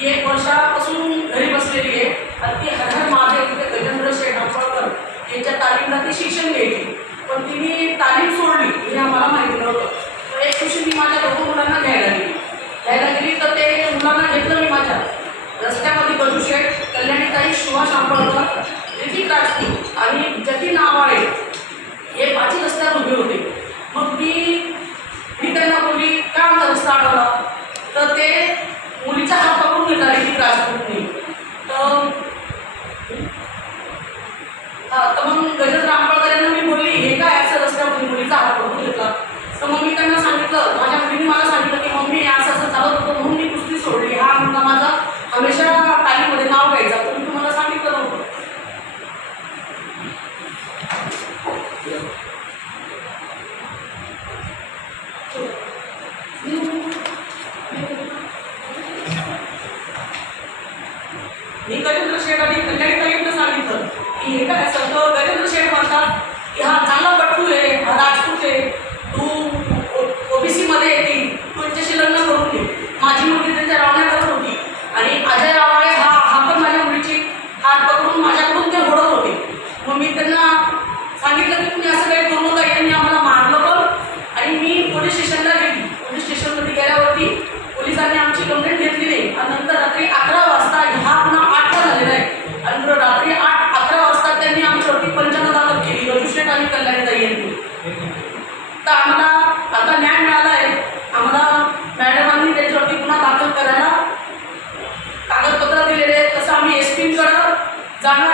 ती एक वर्षापासून घरी बसलेली आहे. आणि ती हर हर तिथे गजेंद्र शेठ आंबळकर यांच्या तालीमला ती शिक्षण घ्यायची. पण तिने तालीम सोडली हे आम्हाला माहिती नव्हतं. तर एक दिवशी मी माझ्या दोघं मुलांना घ्यायला गेली. घ्यायला गेली तर ते मुलांना घेतलं मी माझ्या. रस्त्यामध्ये गजू शेठ कल्याणीताई सुभाष आंबळकर ऋतिक राजपूत आणि जतीन आवाळे हे पाचही रस्त्यावर उभे होते. मग मी मी त्यांना बोलली का आमचा रस्ता आढळला तर ते मुलीचा हात पकडून घेतला ऋतिक राजपूतने तर हा तर मग गजेंद्र आंबळकर यांना मी बोलली हे काय असं रस्त्यावर मुलीचा हात पकडून घेतला तर मग मी त्यांना सांगितलं माझ्या मुलीने मला सांगितलं की मम्मी असं असं चालत होतं म्हणून मी कुस्ती सोडली हा मुलगा माझा हमेशा तालीमध्ये नाव घ्यायचा पण मी तुम्हाला सांगितलं नव्हतं मी गजेंद्र शेठ आणि कल्याणी ताईंना सांगितलं. की हे काय असं गजेंद्र शेठ म्हणतात की हा चांगला बटू आहे हा राजपूत आहे. तू ओबीसीमध्ये येते तू यांच्याशी लग्न करून घे. माझी मुलगी त्यांच्या रावण्या करत होती. आणि अजय रावळे हा हा पण माझ्या मुलीची हात पकडून माझ्याकडून ते ओढत होते. मग मी त्यांना सांगितलं की तुम्ही असं काही करू नका यांनी आम्हाला मारलं पण. आणि मी पोलीस स्टेशनला गेली. पोलीस स्टेशनमध्ये गेल्यावरती पोलिसांनी आमची कंप्लेंट घेतली नाही. आणि नंतर Donna